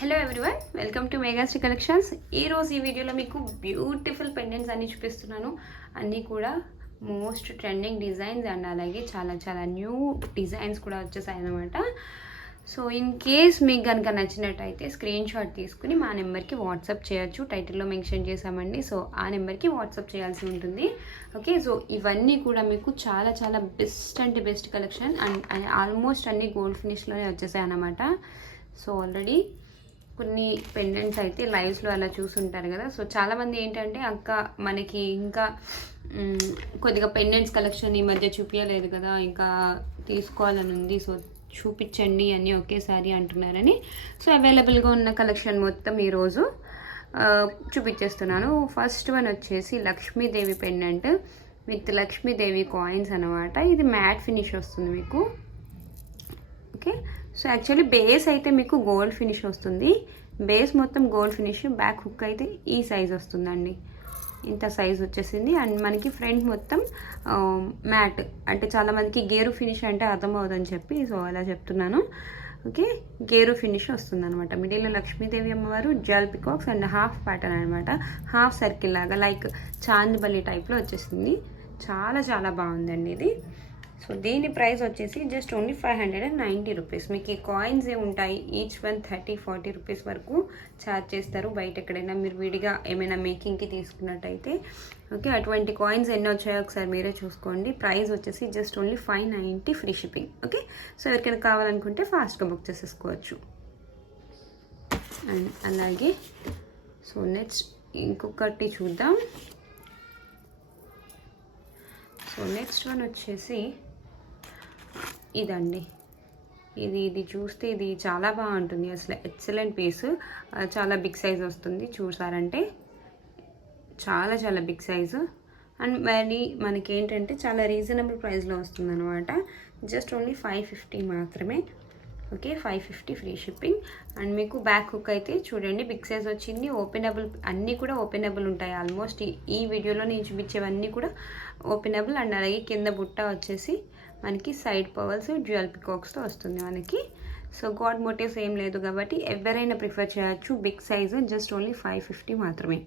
Hello everyone, welcome to Megasri collections. ఈరోజు ఈ వీడియోలో మీకు బ్యూటిఫుల్ పెండెంట్స్ అన్ని చూపిస్తున్నాను. అన్నీ కూడా మోస్ట్ ట్రెండింగ్ డిజైన్స్ అండ్ అలాగే చాలా చాలా న్యూ డిజైన్స్ కూడా వచ్చేసాయి అన్నమాట. సో ఇన్ కేస్ మీకు కనుక నచ్చినట్టయితే స్క్రీన్ షాట్ తీసుకుని మా నెంబర్కి వాట్సాప్ చేయొచ్చు. టైటిల్లో మెన్షన్ చేసామండి. సో ఆ నెంబర్కి వాట్సాప్ చేయాల్సి ఉంటుంది. ఓకే, సో ఇవన్నీ కూడా మీకు చాలా చాలా బెస్ట్ అంటే బెస్ట్ కలెక్షన్ అండ్ ఆల్మోస్ట్ అన్ని గోల్డ్ ఫినిష్లోనే వచ్చేసాయి అన్నమాట. సో ఆల్రెడీ కొన్ని పెండెంట్స్ అయితే లైవ్స్లో అలా చూసుంటారు కదా. సో చాలామంది ఏంటంటే అక్క మనకి ఇంకా కొద్దిగా పెండెంట్స్ కలెక్షన్ ఈ మధ్య చూపించలేదు కదా, ఇంకా తీసుకోవాలని ఉంది, సో చూపించండి అని ఒకేసారి అంటున్నారని. సో అవైలబుల్గా ఉన్న కలెక్షన్ మొత్తం ఈరోజు చూపించేస్తున్నాను. ఫస్ట్ వన్ వచ్చేసి Lakshmidevi pendant with Lakshmidevi coins అనమాట. ఇది మ్యాట్ ఫినిష్ వస్తుంది మీకు. ఓకే, సో యాక్చువల్లీ బేస్ అయితే మీకు గోల్డ్ ఫినిష్ వస్తుంది. బేస్ మొత్తం గోల్డ్ ఫినిష్, బ్యాక్ హుక్ అయితే ఈ సైజ్ వస్తుందండి. ఇంత సైజ్ వచ్చేసింది. అండ్ మనకి ఫ్రంట్ మొత్తం మ్యాట్, అంటే చాలామందికి గేరు ఫినిష్ అంటే అర్థమవుతుందని చెప్పి సో అలా చెప్తున్నాను. ఓకే, గేరు ఫినిష్ వస్తుంది అనమాట. మిడిల్లో లక్ష్మీదేవి అమ్మవారు, Jal peacocks and half pattern అనమాట. హాఫ్ సర్కిల్ లాగా లైక్ చాందిబల్లి టైప్లో వచ్చేసింది. చాలా చాలా బాగుందండి ఇది. సో దీని ప్రైస్ వచ్చేసి జస్ట్ ఓన్లీ 590 రూపీస్. మీకు ఈ కాయిన్స్ ఉంటాయి, ఈచ్ వన్ 30-40 రూపీస్ వరకు ఛార్జ్ చేస్తారు బయట ఎక్కడైనా మీరు విడిగా ఏమైనా మేకింగ్కి తీసుకున్నట్టయితే. ఓకే, అటువంటి కాయిన్స్ ఎన్ని వచ్చాయో ఒకసారి మీరే చూసుకోండి. ప్రైస్ వచ్చేసి just only 590 free shipping. Okay, so ఎవరికైనా కావాలనుకుంటే ఫాస్ట్గా బుక్ చేసేసుకోవచ్చు. అండ్ అలాగే సో నెక్స్ట్ ఇంకొకటి చూద్దాం. సో నెక్స్ట్ వన్ వచ్చేసి ఇదండి. ఇది చూస్తే ఇది చాలా బాగుంటుంది అసలు. ఎక్సలెంట్ పీస్, చాలా బిగ్ సైజ్ వస్తుంది. చూసారంటే చాలా చాలా బిగ్ సైజు. అండ్ మరి మనకి ఏంటంటే చాలా రీజనబుల్ ప్రైస్లో వస్తుంది అనమాట. జస్ట్ ఓన్లీ 550 మాత్రమే. Okay, 550 free shipping. అండ్ మీకు బ్యాక్ హుక్ అయితే చూడండి బిగ్ సైజ్ వచ్చింది. ఓపెనబుల్, అన్నీ కూడా ఓపెనబుల్ ఉంటాయి ఆల్మోస్ట్. ఈ వీడియోలో నేను చూపించేవన్నీ కూడా ఓపెనబుల్. అండ్ అలాగే కింద బుట్ట వచ్చేసి మనకి సైడ్ పర్ల్స్, డ్యూయల్ పికాక్స్తో వస్తుంది మనకి. సో గాడ్ మోటివ్స్ ఏం లేదు కాబట్టి ఎవరైనా ప్రిఫర్ చేయొచ్చు. బిగ్ సైజు జస్ట్ ఓన్లీ 550 మాత్రమే.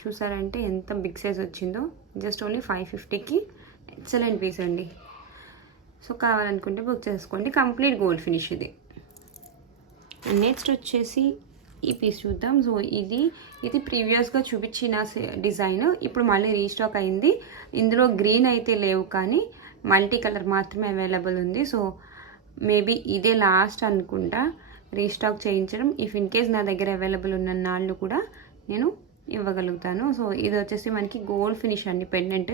చూసారంటే ఎంత బిగ్ సైజ్ వచ్చిందో. జస్ట్ ఓన్లీ 550కి ఎక్సలెంట్ పీస్ అండి. సో కావాలనుకుంటే బుక్ చేసుకోండి. కంప్లీట్ గోల్డ్ ఫినిష్ ఇది. నెక్స్ట్ వచ్చేసి ఈ పీస్ చూద్దాం. సో ఇది ప్రీవియస్గా చూపించిన డిజైన్ ఇప్పుడు మళ్ళీ రీస్టాక్ అయింది. ఇందులో గ్రీన్ అయితే లేవు కానీ మల్టీ కలర్ మాత్రమే అవైలబుల్ ఉంది. సో మేబీ ఇదే లాస్ట్ అనుకుంటా రీస్టాక్ చేయించడం. ఇఫ్ ఇన్ కేస్ నా దగ్గర అవైలబుల్ ఉన్న నాళ్ళు కూడా నేను ఇవ్వగలుగుతాను. సో ఇది వచ్చేసి మనకి గోల్డ్ ఫినిష్ అండి. పెండెంట్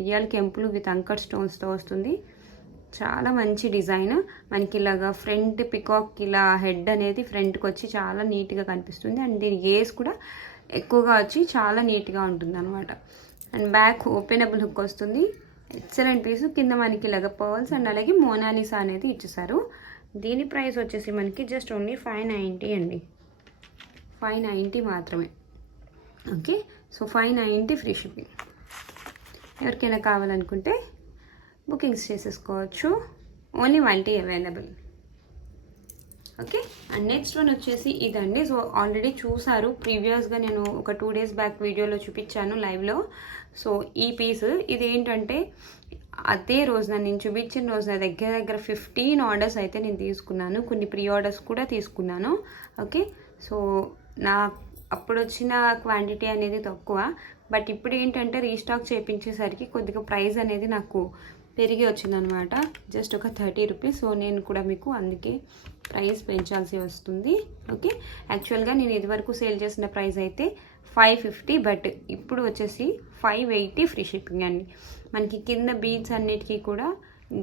రియల్ కెంపులు విత్ అంకర్ స్టోన్స్తో వస్తుంది. చాలా మంచి డిజైన్. మనకి ఇలాగా ఫ్రంట్ పికాక్ ఇలా హెడ్ అనేది ఫ్రంట్కి వచ్చి చాలా నీట్గా కనిపిస్తుంది. అండ్ దీని గేస్ కూడా ఎక్కువగా వచ్చి చాలా నీట్గా ఉంటుంది అనమాట. అండ్ బ్యాక్ ఓపెనబుల్ హుక్ వస్తుంది. Excellent piece. కింద మనకి ఇలాగ పర్ల్స్ అండ్ అలాగే మోనాలిసా అనేది ఇచ్చేసారు. దీని ప్రైస్ వచ్చేసి మనకి జస్ట్ ఓన్లీ 590 అండి. 590 మాత్రమే. Okay, so 590 free shipping. ఎవరికైనా కావాలనుకుంటే బుకింగ్స్ చేసేసుకోవచ్చు. Only 1 available. Okay, and next one వచ్చేసి ఇదండి. సో ఆల్రెడీ చూసారు ప్రీవియస్గా నేను ఒక 2 days బ్యాక్ వీడియోలో చూపించాను లైవ్లో. సో ఈ పీస్ ఇది ఏంటంటే అదే రోజున నేను చూపించిన రోజున దగ్గర 15 ఆర్డర్స్ అయితే నేను తీసుకున్నాను. కొన్ని ప్రీ ఆర్డర్స్ కూడా తీసుకున్నాను. ఓకే, సో నా అప్పుడు వచ్చిన క్వాంటిటీ అనేది తక్కువ, బట్ ఇప్పుడు ఏంటంటే రీస్టాక్ చేయించేసరికి కొద్దిగా ప్రైస్ అనేది నాకు పెరిగి వచ్చిందనమాట. జస్ట్ ఒక 30 రూపీస్. సో నేను కూడా మీకు అందుకే ప్రైస్ పెంచాల్సి వస్తుంది. ఓకే, యాక్చువల్గా నేను ఇదివరకు సేల్ చేసిన ప్రైస్ అయితే 550, బట్ ఇప్పుడు వచ్చేసి 580 ఫ్రీ షిప్పింగ్ అండి. మనకి కింద బీడ్స్ అన్నిటికీ కూడా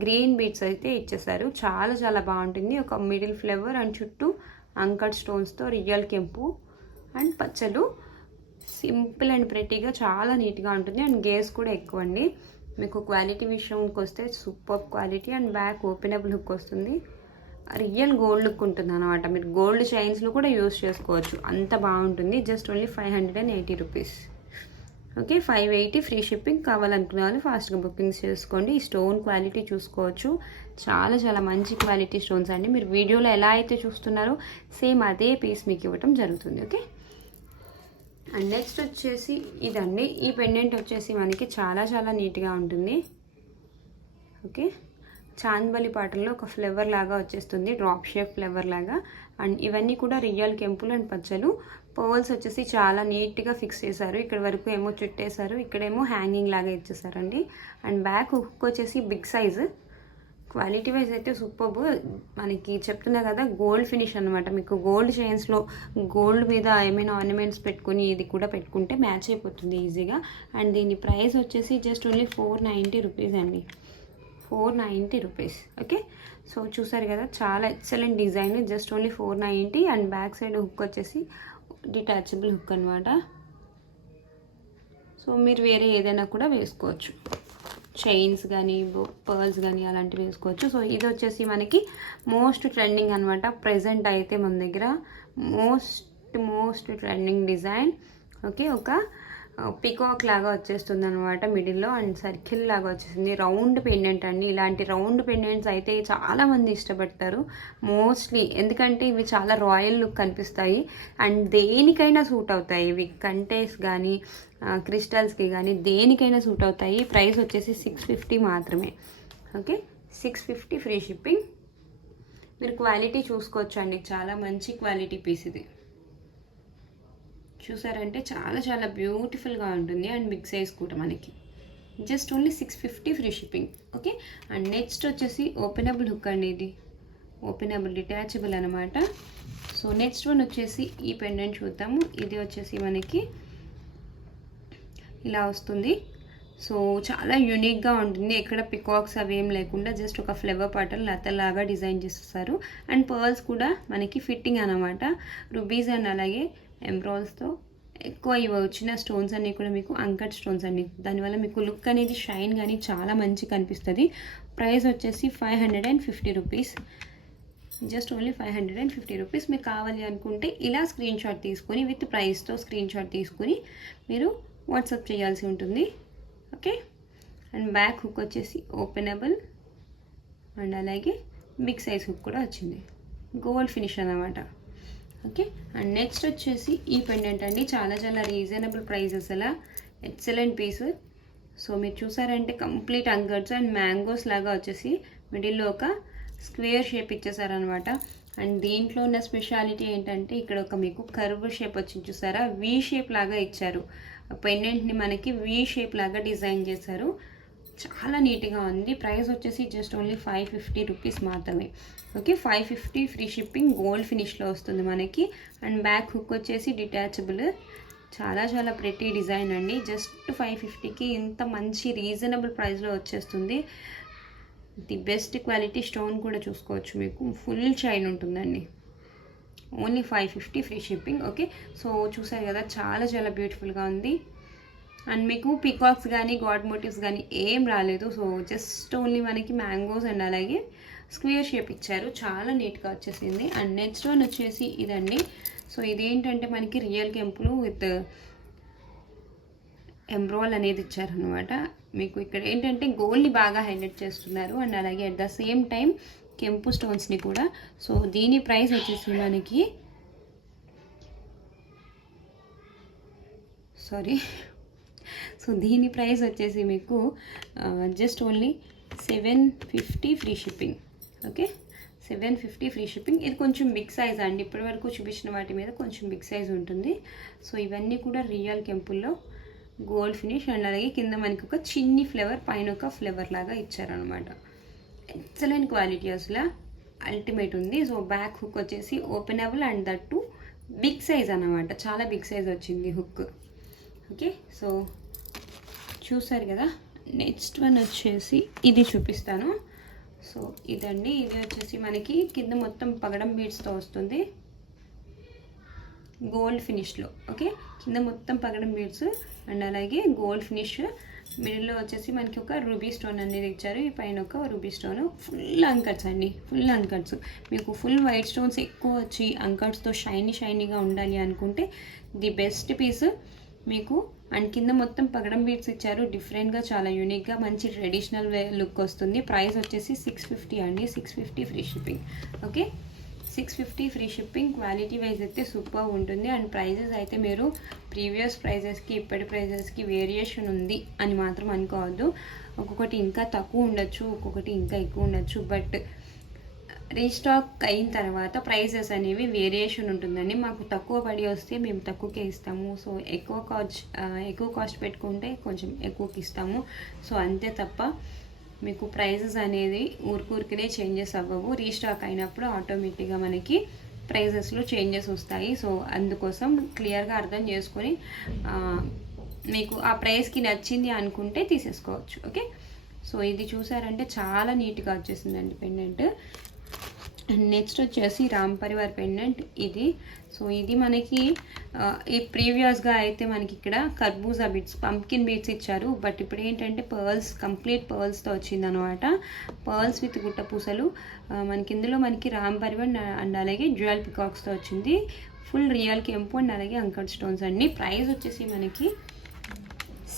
గ్రీన్ బీడ్స్ అయితే ఇచ్చేసారు. చాలా చాలా బాగుంటుంది. ఒక మిడిల్ ఫ్లేవర్ అండ్ చుట్టూ అంకర్ స్టోన్స్తో రియల్ కెంపు అండ్ పచ్చలు. సింపుల్ అండ్ ప్రెట్టీగా చాలా నీట్గా ఉంటుంది. అండ్ గేస్ కూడా ఎక్కువ అండి. మీకు క్వాలిటీ విషయంకి వస్తే super quality. And back openable hook వస్తుంది. రియల్ గోల్డ్ లుక్ ఉంటుంది అనమాట. మీరు గోల్డ్ చైన్స్లో కూడా యూస్ చేసుకోవచ్చు, అంత బాగుంటుంది. Just only 580 rupees. Okay, 580 free shipping. కావాలనుకునే వాళ్ళు ఫాస్ట్గా బుకింగ్స్ చేసుకోండి. ఈ స్టోన్ క్వాలిటీ చూసుకోవచ్చు, చాలా చాలా మంచి క్వాలిటీ స్టోన్స్ అండి. మీరు వీడియోలో ఎలా అయితే చూస్తున్నారో సేమ్ అదే పీస్ మీకు ఇవ్వటం జరుగుతుంది. ఓకే, అండ్ నెక్స్ట్ వచ్చేసి ఇదండి. ఈ పెండెంట్ వచ్చేసి మనకి చాలా చాలా నీట్గా ఉంటుంది. ఓకే, చాంద్బలి పాటల్లో ఒక ఫ్లేవర్ లాగా వచ్చేస్తుంది, డ్రాప్ షేప్ ఫ్లేవర్ లాగా. అండ్ ఇవన్నీ కూడా రియల్ కెంపులు అండ్ పచ్చలు. పర్ల్స్ వచ్చేసి చాలా నీట్గా ఫిక్స్ చేశారు. ఇక్కడ వరకు ఏమో చుట్టేశారు, ఇక్కడేమో హ్యాంగింగ్ లాగా ఇచ్చేసారండి. అండ్ బ్యాక్ హుక్ వచ్చేసి బిగ్ సైజు. క్వాలిటీ వైజ్ అయితే సూపర్బ్. మనకి చెప్తున్నా కదా, గోల్డ్ ఫినిష్ అనమాట. మీకు గోల్డ్ చైన్స్లో గోల్డ్ మీద ఏమైనా ఆర్నమెంట్స్ పెట్టుకుని ఇది కూడా పెట్టుకుంటే మ్యాచ్ అయిపోతుంది ఈజీగా. అండ్ దీని ప్రైస్ వచ్చేసి జస్ట్ ఓన్లీ 490 రూపీస్ అండి, 490 రూపీస్. ఓకే, సో చూసారు కదా, చాలా excellent design, just only 490. And back side hook వచ్చేసి డిటాచబుల్ హుక్ అనమాట. సో మీరు వేరే ఏదైనా కూడా వేసుకోవచ్చు, చైన్స్ కానీ పర్ల్స్ కానీ అలాంటివి వేసుకోవచ్చు. సో ఇది వచ్చేసి మనకి మోస్ట్ ట్రెండింగ్ అనమాట ప్రెజెంట్ అయితే మన దగ్గర. Most trending design. ఓకే, ఒక పికాక్ లాగా వచ్చేస్తుంది అనమాట మిడిల్లో, అండ్ సర్కిల్ లాగా వచ్చేసింది. రౌండ్ పెండెంట్ అండి. ఇలాంటి రౌండ్ పెండెంట్స్ అయితే చాలామంది ఇష్టపడతారు మోస్ట్లీ, ఎందుకంటే ఇవి చాలా రాయల్ లుక్ కనిపిస్తాయి అండ్ దేనికైనా సూట్ అవుతాయి. ఇవి కంటేస్ కానీ క్రిస్టల్స్కి కానీ దేనికైనా సూట్ అవుతాయి. ప్రైస్ వచ్చేసి 650 మాత్రమే. Okay, 650 free shipping. మీరు క్వాలిటీ చూసుకోవచ్చు అండి, చాలా మంచి క్వాలిటీ పీస్ ఇది. చూసారంటే చాలా చాలా బ్యూటిఫుల్గా ఉంటుంది అండ్ బిగ్ సైజ్ కూడా మనకి. Just only 650 free shipping. Okay, and next వచ్చేసి ఓపెనబుల్ హుక్ అండి. ఇది ఓపెనబుల్ డిటాచబుల్ అనమాట. సో నెక్స్ట్ వన్ వచ్చేసి ఈ పెండెంట్ చూద్దాము. ఇది వచ్చేసి మనకి ఇలా వస్తుంది. సో చాలా యూనిక్గా ఉంటుంది, ఎక్కడ పికాక్స్ అవి ఏం లేకుండా జస్ట్ ఒక ఫ్లవర్ పాటల్ లతలాగా డిజైన్ చేస్తారు. అండ్ పర్ల్స్ కూడా మనకి ఫిట్టింగ్ అనమాట, రుబీస్ అండ్ అలాగే ఎంబ్రాయిడ్స్తో. ఎక్కువ ఇవి వచ్చిన స్టోన్స్ అన్నీ కూడా మీకు అంకట్ స్టోన్స్ అండి, దానివల్ల మీకు లుక్ అనేది షైన్ కానీ చాలా మంచి కనిపిస్తుంది. ప్రైస్ వచ్చేసి 550 రూపీస్, జస్ట్ ఓన్లీ 550 రూపీస్. మీకు కావాలి అనుకుంటే ఇలా స్క్రీన్ షాట్ తీసుకొని విత్ ప్రైస్తో స్క్రీన్ షాట్ తీసుకొని మీరు వాట్సాప్ చేయాల్సి ఉంటుంది. ఓకే, అండ్ బ్యాక్ హుక్ వచ్చేసి ఓపెనబుల్ అండ్ అలాగే బిగ్ సైజ్ హుక్ కూడా వచ్చింది, గోల్డ్ ఫినిష్ అన్నమాట. ఓకే, అండ్ నెక్స్ట్ వచ్చేసి ఈ పెండెంట్ అండి. చాలా చాలా రీజనబుల్ ప్రైజెస్, అలా ఎక్సలెంట్ పీస్. సో మీరు చూసారంటే కంప్లీట్ అంకర్స్ అండ్ మ్యాంగోస్ లాగా వచ్చేసి మిడిల్లో ఒక స్క్వేర్ షేప్ ఇచ్చేసారనమాట. అండ్ దీంట్లో ఉన్న స్పెషాలిటీ ఏంటంటే ఇక్కడ ఒక మీకు కర్వ్ షేప్ వచ్చింది చూసారా, వీ షేప్ లాగా ఇచ్చారు. పెండెంట్ని మనకి వీ షేప్ లాగా డిజైన్ చేశారు, చాలా నీట్గా ఉంది. ప్రైస్ వచ్చేసి జస్ట్ ఓన్లీ 550 రూపీస్ మాత్రమే. Okay, 550 free shipping. గోల్డ్ ఫినిష్లో వస్తుంది మనకి. అండ్ బ్యాక్ హుక్ వచ్చేసి డిటాచబుల్, చాలా చాలా ప్రెటీ డిజైన్ అండి. జస్ట్ 550కి ఇంత మంచి రీజనబుల్ ప్రైస్లో వచ్చేస్తుంది. ది బెస్ట్ క్వాలిటీ స్టోన్ కూడా చూసుకోవచ్చు, మీకు ఫుల్ షైన్ ఉంటుందండి. Only 550 free shipping. Okay, so చూసారు కదా, చాలా చాలా బ్యూటిఫుల్గా ఉంది. అండ్ మీకు పికాక్స్ కానీ గాడ్ మోటివ్స్ కానీ ఏం రాలేదు. సో జస్ట్ ఓన్లీ మనకి మ్యాంగోస్ అండ్ అలాగే స్క్వేర్ షేప్ ఇచ్చారు, చాలా నీట్గా వచ్చేసింది. అండ్ నెక్స్ట్ వన్ వచ్చేసి ఇదండి. సో ఇదేంటంటే మనకి రియల్ కెంపులు విత్ ఎంబ్రాయిడ్ అనేది ఇచ్చారనమాట. మీకు ఇక్కడ ఏంటంటే గోల్డ్ని బాగా హైలైట్ చేస్తున్నారు అండ్ అలాగే అట్ ద సేమ్ టైం కెంపు స్టోన్స్ని కూడా. సో దీని ప్రైస్ వచ్చేసి మనకి దీని ప్రైస్ వచ్చేసి మీకు just only 750 free shipping. Okay, 750 free shipping. ఇది కొంచెం బిగ్ సైజ్ అండి, ఇప్పటి వరకు చూపించిన వాటి మీద కొంచెం బిగ్ సైజ్ ఉంటుంది. సో ఇవన్నీ కూడా రియల్ కెంపుల్లో గోల్డ్ ఫినిష్ అండ్ అలాగే కింద మనకి ఒక చిన్ని ఫ్లేవర్, పైన ఒక ఫ్లేవర్ లాగా ఇచ్చారనమాట. ఎక్సలెంట్ క్వాలిటీ, అసలు అల్టిమేట్ ఉంది. సో బ్యాక్ హుక్ వచ్చేసి openable and that to big size అన్నమాట, చాలా బిగ్ సైజ్ వచ్చింది హుక్. ఓకే, సో చూసారు కదా. నెక్స్ట్ వన్ వచ్చేసి ఇది చూపిస్తాను. సో ఇదండి, ఇది వచ్చేసి మనకి కింద మొత్తం పగడం బీడ్స్తో వస్తుంది, గోల్డ్ ఫినిష్లో. ఓకే, కింద మొత్తం పగడం బీడ్స్ అండ్ అలాగే గోల్డ్ ఫినిష్. మిడిల్లో వచ్చేసి మనకి ఒక రూబీ స్టోన్ అనేది ఇచ్చారు, ఈ పైన ఒక రూబీ స్టోన్. ఫుల్ అంకట్స్ అండి, ఫుల్ అంకట్స్. మీకు ఫుల్ వైట్ స్టోన్స్ ఎక్కువ వచ్చి అంకట్స్తో షైనీగా ఉండాలి అనుకుంటే ది బెస్ట్ పీస్. మీకు. అండ్ కింద మొత్తం పగడం బీడ్స్ ఇచ్చారు, డిఫరెంట్గా చాలా యూనిక్గా మంచి ట్రెడిషనల్ లుక్ వస్తుంది. ప్రైస్ వచ్చేసి 650 అండి, 650 free shipping. Okay, 650 free shipping. Quality wise అయితే సూపర్ ఉంటుంది. అండ్ ప్రైజెస్ అయితే మీరు ప్రీవియస్ ప్రైజెస్కి ఇప్పటి ప్రైజెస్కి వేరియేషన్ ఉంది అని మాత్రం అనుకోవద్దు. ఒక్కొక్కటి ఇంకా తక్కువ ఉండొచ్చు, ఒక్కొక్కటి ఇంకా ఎక్కువ ఉండొచ్చు, బట్ రీస్టాక్ అయిన తర్వాత ప్రైజెస్ అనేవి వేరియేషన్ ఉంటుందండి. మాకు తక్కువ పడి వస్తే మేము తక్కువకే ఇస్తాము. సో ఎక్కువ కాస్ట్ పెట్టుకుంటే కొంచెం ఎక్కువకి ఇస్తాము. సో అంతే తప్ప మీకు ప్రైజెస్ అనేది ఊరికనే చేంజెస్ అవ్వవు. రీస్టాక్ అయినప్పుడు ఆటోమేటిక్గా మనకి ప్రైజెస్లో చేంజెస్ వస్తాయి. సో అందుకోసం క్లియర్గా అర్థం చేసుకొని మీకు ఆ ప్రైస్కి నచ్చింది అనుకుంటే తీసేసుకోవచ్చు. ఓకే, సో ఇది చూసారంటే చాలా నీట్గా వచ్చేసిందండి పెండెంట్. అండ్ నెక్స్ట్ వచ్చేసి రామ్ పరివార్ పెండెంట్ ఇది. సో ఇది మనకి ఈ ప్రీవియస్గా అయితే మనకి ఇక్కడ కర్బూజా బీడ్స్, పంప్కిన్ బీడ్స్ ఇచ్చారు. బట్ ఇప్పుడు ఏంటంటే పర్ల్స్, కంప్లీట్ పర్ల్స్తో వచ్చిందనమాట. పర్ల్స్ విత్ గుట్ట పూసలు మనకి ఇందులో మనకి రామ్ పరివార్ అండ్ అలాగే జ్యువెల్ పికాక్స్తో వచ్చింది. ఫుల్ రియల్ కెంపు అండ్ అలాగే అంకర్ స్టోన్స్ అండి. ప్రైస్ వచ్చేసి మనకి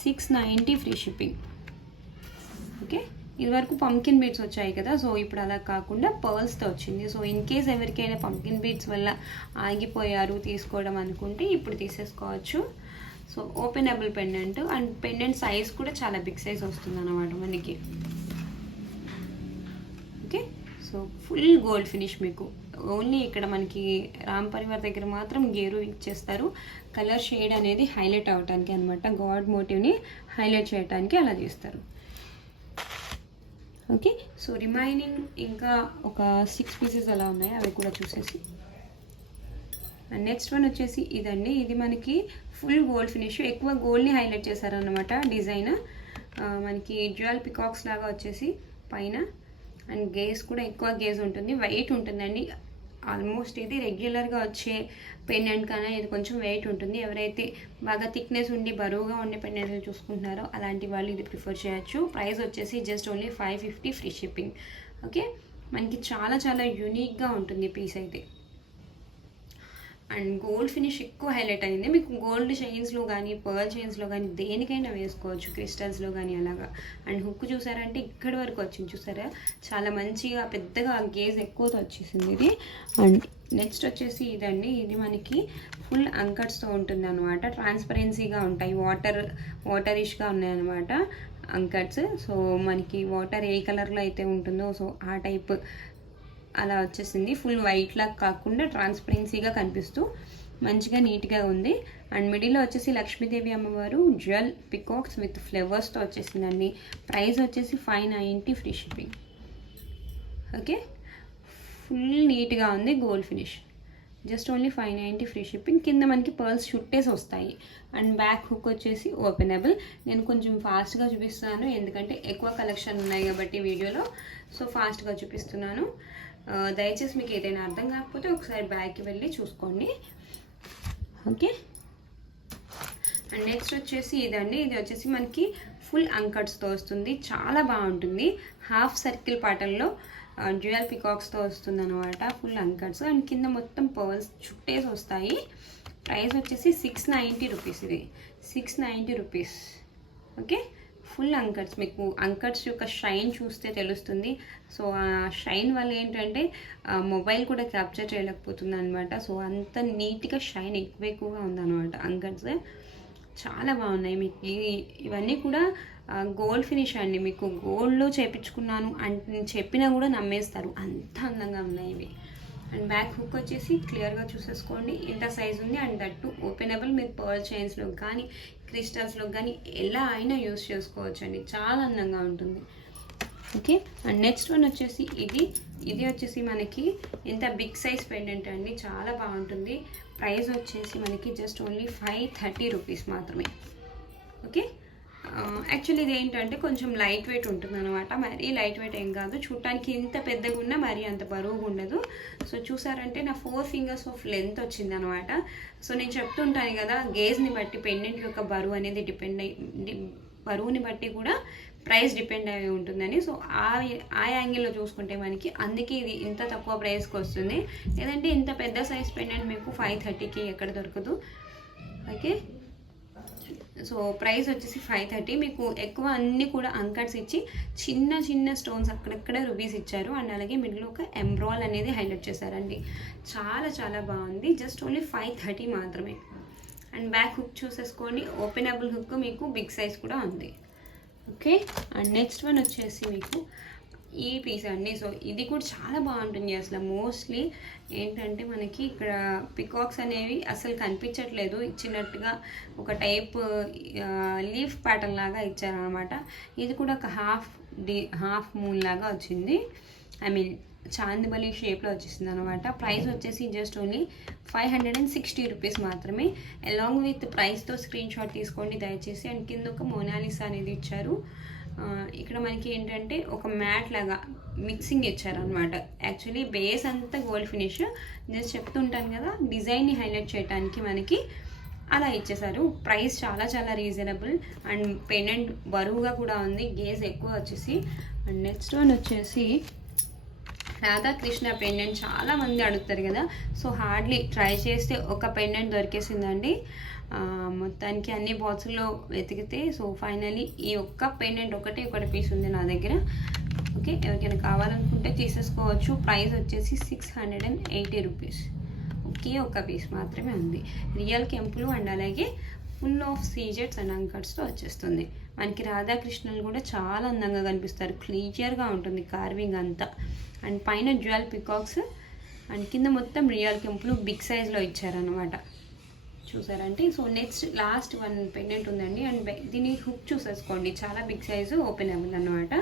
690 ఫ్రీ షిప్పింగ్. ఓకే, ఇదివరకు పంకిన్ బీడ్స్ వచ్చాయి కదా, సో ఇప్పుడు అలా కాకుండా పర్ల్స్తో వచ్చింది. సో ఇన్ కేస్ ఎవరికైనా పంకిన్ బీడ్స్ వల్ల ఆగిపోయారు తీసుకోవడం అనుకుంటే ఇప్పుడు తీసేసుకోవచ్చు. So openable pendant and pendant size కూడా చాలా బిగ్ సైజ్ వస్తుంది అన్నమాట మనకి. Okay, so full gold finish మీకు. ఓన్లీ ఇక్కడ మనకి రామ్ పరివార్ దగ్గర మాత్రం గేరు ఇచ్చేస్తారు, కలర్ షేడ్ అనేది హైలైట్ అవ్వటానికి అనమాట. గాడ్ మోటివ్ని హైలైట్ చేయడానికి అలా చేస్తారు. ఓకే, సో రిమైనింగ్ ఇంకా ఒక 6 పీసెస్ అలా ఉన్నాయి, అవి కూడా చూసేసి. అండ్ నెక్స్ట్ వన్ వచ్చేసి ఇదండి. ఇది మనకి ఫుల్ గోల్డ్ ఫినిష్, ఎక్కువ గోల్డ్ని హైలైట్ చేశారనమాట డిజైన్. మనకి జ్యువెల్ పికాక్స్ లాగా వచ్చేసి పైన. అండ్ గేజ్ కూడా ఎక్కువ గేజ్ ఉంటుంది, వెయిట్ ఉంటుందండి. ఆల్మోస్ట్ ఇది రెగ్యులర్గా వచ్చే పెండెంట్ కన్నా ఇది కొంచెం వెయిట్ ఉంటుంది. ఎవరైతే బాగా థిక్నెస్ ఉండి బరువుగా ఉండే పెండెంట్లు చూసుకుంటున్నారో అలాంటి వాళ్ళు ఇది ప్రిఫర్ చేయొచ్చు. ప్రైస్ వచ్చేసి just only 550 free shipping. Okay, మనకి చాలా చాలా యూనిక్గా ఉంటుంది పీస్ అయితే. అండ్ గోల్డ్ ఫినిష్ ఎక్కువ హైలైట్ అయింది. మీకు గోల్డ్ చైన్స్లో కానీ పర్ల్ చైన్స్లో కానీ దేనికైనా వేసుకోవచ్చు, క్రిస్టల్స్లో కానీ అలాగా. అండ్ హుక్ చూసారంటే ఇక్కడి వరకు వచ్చింది చూసారా, చాలా మంచిగా పెద్దగా గేజ్ ఎక్కువతో వచ్చేసింది ఇది. అండ్ నెక్స్ట్ వచ్చేసి ఇదండి. ఇది మనకి ఫుల్ అంకట్స్తో ఉంటుంది అనమాట, ట్రాన్స్పరెన్సీగా ఉంటాయి, వాటరిష్గా ఉన్నాయన్నమాట అంకట్స్. సో మనకి వాటర్ ఏ కలర్లో అయితే ఉంటుందో సో ఆ టైప్ అలా వచ్చేసింది. ఫుల్ వైట్ లాగా కాకుండా ట్రాన్స్పరెన్సీగా కనిపిస్తూ మంచిగా నీట్గా ఉంది. అండ్ మిడిల్లో వచ్చేసి లక్ష్మీదేవి అమ్మవారు జ్యువెల్ పికాక్స్ విత్ ఫ్లవర్స్తో వచ్చేసిందండి. ప్రైస్ వచ్చేసి 590 ఫ్రీ షిప్పింగ్. ఓకే, ఫుల్ నీట్గా ఉంది, gold finish, just only 590 free shipping. కింద మనకి పర్ల్స్ చుట్టేసి వస్తాయి. అండ్ బ్యాక్ హుక్ వచ్చేసి ఓపెనబుల్. నేను కొంచెం ఫాస్ట్గా చూపిస్తున్నాను ఎందుకంటే ఎక్కువ కలెక్షన్ ఉన్నాయి కాబట్టి వీడియోలో, సో ఫాస్ట్గా చూపిస్తున్నాను. దయచేసి మీకు ఏదైనా అర్థం కాకపోతే ఒకసారి బ్యాక్కి వెళ్ళి చూసుకోండి. ఓకే, అండ్ నెక్స్ట్ వచ్చేసి ఇదండి. ఇది వచ్చేసి మనకి ఫుల్ అంకట్స్తో వస్తుంది, చాలా బాగుంటుంది. హాఫ్ సర్కిల్ పాటల్లో డ్యూయల్ పికాక్స్తో వస్తుంది అనమాట, ఫుల్ అంకట్స్. అండ్ కింద మొత్తం పర్ల్స్ చుట్టేసి వస్తాయి. ప్రైస్ వచ్చేసి 690 రూపీస్. ఇది 690 రూపీస్. Okay, full అంకట్స్. మీకు అంకట్స్ యొక్క షైన్ చూస్తే తెలుస్తుంది. సో ఆ షైన్ వల్ల ఏంటంటే మొబైల్ కూడా క్యాప్చర్ చేయలేకపోతుంది అనమాట. సో అంత నీట్గా షైన్ ఎక్కువగా ఉందన్నమాట అంకట్స్. చాలా బాగున్నాయి. మీకు ఇవన్నీ కూడా గోల్డ్ ఫినిష్ అండి. మీకు గోల్డ్లో చేయించుకున్నాను అంటే నేను చెప్పినా కూడా నమ్మేస్తారు, అంత అందంగా ఉన్నాయి ఇవి. అండ్ బ్యాక్ హుక్ వచ్చేసి క్లియర్గా చూసేసుకోండి ఎంత సైజ్ ఉంది. And that openable. మీరు పర్ల్ చైన్స్లో కానీ క్రిస్టల్స్లో కానీ ఎలా అయినా యూస్ చేసుకోవచ్చు అండి, చాలా అందంగా ఉంటుంది. ఓకే, అండ్ నెక్స్ట్ వన్ వచ్చేసి ఇది వచ్చేసి మనకి ఎంత బిగ్ సైజ్ పెండెంట్ అండి, చాలా బాగుంటుంది. ప్రైస్ వచ్చేసి మనకి జస్ట్ ఓన్లీ 530 రూపీస్ మాత్రమే. ఓకే, యాక్చువల్లీ ఇది ఏంటంటే కొంచెం లైట్ వెయిట్ ఉంటుంది అనమాట. మరీ లైట్ వెయిట్ ఏం కాదు, చూడటానికి ఇంత పెద్దగా ఉన్నా మరీ అంత బరువుగా ఉండదు. సో చూసారంటే నా 4 ఫింగర్స్ ఆఫ్ లెంత్ వచ్చింది అనమాట. సో నేను చెప్తుంటాను కదా, గేజ్ని బట్టి పెండెంట్ యొక్క బరువు అనేది బరువుని బట్టి కూడా ప్రైస్ డిపెండ్ అయి ఉంటుందని. సో ఆ యాంగిల్లో చూసుకుంటే మనకి అందుకే ఇది ఇంత తక్కువ ప్రైస్కి వస్తుంది. లేదంటే ఇంత పెద్ద సైజ్ పెండెంట్ మీకు 530కి ఎక్కడ దొరకదు. ఓకే, సో ప్రైస్ వచ్చేసి 530. మీకు ఎక్కువ అన్నీ కూడా అన్కట్స్ ఇచ్చి చిన్న చిన్న స్టోన్స్ అక్కడక్కడ రూబీస్ ఇచ్చారు. అండ్ అలాగే మిడిల్లో ఒక ఎంబ్రాయిల్ అనేది హైలైట్ చేశారండి. చాలా చాలా బాగుంది. జస్ట్ ఓన్లీ 530 మాత్రమే. అండ్ బ్యాక్ హుక్ చూసేసుకోండి, ఓపెనబుల్ హుక్, మీకు బిగ్ సైజ్ కూడా ఉంది. ఓకే, అండ్ నెక్స్ట్ వన్ వచ్చేసి మీకు ఈ పీస్ అండి. సో ఇది కూడా చాలా బాగుంటుంది. అసలు మోస్ట్లీ ఏంటంటే మనకి ఇక్కడ పికాక్స్ అనేవి అసలు కనిపించట్లేదు, ఇచ్చినట్టుగా ఒక టైప్ లీఫ్ ప్యాటర్న్ లాగా ఇచ్చారనమాట. ఇది కూడా ఒక హాఫ్ మూన్ లాగా వచ్చింది, ఐ మీన్ చాందిబలి షేప్లో వచ్చేసింది అనమాట. ప్రైస్ వచ్చేసి జస్ట్ ఓన్లీ 560 రూపీస్ మాత్రమే. అలాంగ్ విత్ ప్రైస్తో స్క్రీన్ షాట్ తీసుకోండి దయచేసి. అండ్ కింద ఒక మోనాలిసా అనేది ఇచ్చారు. ఇక్కడ మనకి ఏంటంటే ఒక మ్యాట్ లాగా మిక్సింగ్ ఇచ్చారనమాట. యాక్చువల్లీ బేస్ అంతా గోల్డ్ ఫినిష్, జస్ట్ చెప్తుంటాను కదా డిజైన్ని హైలైట్ చేయడానికి మనకి అలా ఇచ్చేసారు. ప్రైస్ చాలా చాలా రీజనబుల్. అండ్ పెండెంట్ బరువుగా కూడా ఉంది, గేజ్ ఎక్కువ వచ్చేసి. అండ్ నెక్స్ట్ వన్ వచ్చేసి రాధాకృష్ణ పెండెంట్. చాలా మంది అడుగుతారు కదా, సో హార్డ్లీ ట్రై చేస్తే ఒక పెండెంట్ దొరికేసిందండి. మొత్తానికి అన్ని బాక్సుల్లో వెతికితే సో ఫైనలీ ఈ ఒక్క పెండెంట్ ఒకటి పీస్ ఉంది నా దగ్గర. ఓకే, ఎవరికైనా కావాలనుకుంటే తీసేసుకోవచ్చు. ప్రైస్ వచ్చేసి 680 రూపీస్. ఓకే, ఒక పీస్ మాత్రమే ఉంది. రియల్ కెంపులు అండ్ అలాగే ఫుల్ ఆఫ్ సీజెట్స్ అండ్ అంకట్స్తో వచ్చేస్తుంది. మనకి రాధాకృష్ణులు కూడా చాలా అందంగా కనిపిస్తారు, క్లియర్గా ఉంటుంది కార్వింగ్ అంతా. అండ్ పైన జ్యువెల్ పికాక్స్ అండ్ కింద మొత్తం రియల్ కెంపులు బిగ్ సైజ్లో ఇచ్చారనమాట. చూసారంటే so next last one pendant ఉందండి. అండ్ దీని హుక్ చూసేసుకోండి, చాలా బిగ్ సైజు ఓపెనబుల్ అనమాట.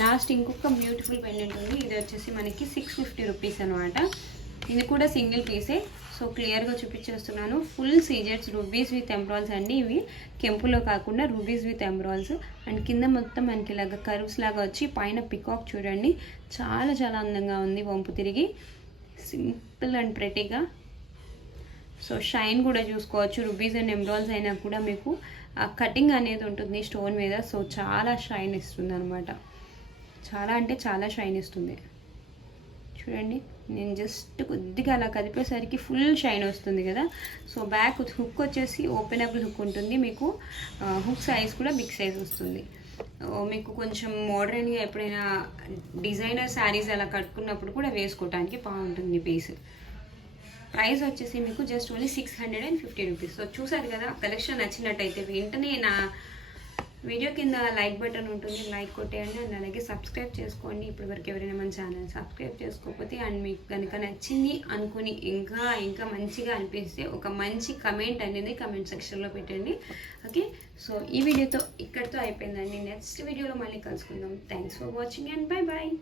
లాస్ట్ ఇంకొక బ్యూటిఫుల్ పెండెంట్ ఉంది. ఇది వచ్చేసి మనకి 650 రూపీస్ అనమాట. ఇది కూడా సింగిల్ పీసే. సో క్లియర్గా చూపించేస్తున్నాను. ఫుల్ సీజెట్స్ రూబీస్ విత్ ఎంబ్రాయిల్స్ అండి. ఇవి కెంపులో కాకుండా రూబీస్ విత్ ఎంబ్రాయిల్స్. అండ్ కింద మొత్తం మనకి ఇలాగ కర్వ్స్ లాగా వచ్చి పైన పికాక్ చూడండి, చాలా చాలా అందంగా ఉంది. వంపు తిరిగి సింపుల్ అండ్ ప్రెటీగా. సో షైన్ కూడా చూసుకోవచ్చు. రూబీస్ అండ్ ఎంబ్రాయిల్స్ అయినా కూడా మీకు కటింగ్ అనేది ఉంటుంది స్టోన్ మీద. సో చాలా షైన్ ఇస్తుంది అనమాట. చాలా అంటే చాలా షైన్ ఇస్తుంది. చూడండి, నేను జస్ట్ కొద్దిగా అలా కదిపేసరికి ఫుల్ షైన్ వస్తుంది కదా. సో బ్యాక్ హుక్ వచ్చేసి ఓపెనబుల్ హుక్ ఉంటుంది. మీకు హుక్ సైజ్ కూడా బిగ్ సైజ్ వస్తుంది. మీకు కొంచెం మోడర్న్గా ఎప్పుడైనా డిజైనర్ శారీస్ అలా కట్టుకున్నప్పుడు కూడా వేసుకోవడానికి బాగుంటుంది పీస్. ప్రైస్ వచ్చేసి మీకు జస్ట్ ఓన్లీ 650 రూపీస్. సో చూసారు కదా, కలెక్షన్ నచ్చినట్టయితే వెంటనే నా వీడియో కింద లైక్ బటన్ ఉంటుంది, లైక్ కొట్టేయండి. అండ్ అలాగే సబ్స్క్రైబ్ చేసుకోండి. ఇప్పటి వరకు ఎవరైనా మన ఛానల్ సబ్స్క్రైబ్ చేసుకోకపోతే అండ్ మీకు కనుక నచ్చింది అనుకుని ఇంకా మంచిగా అనిపిస్తే ఒక మంచి కమెంట్ అనేది కమెంట్ సెక్షన్లో పెట్టండి. ఓకే, సో ఈ వీడియోతో ఇక్కడితో అయిపోయిందండి. నెక్స్ట్ వీడియోలో మళ్ళీ కలుసుకుందాం. Thanks for watching and bye bye.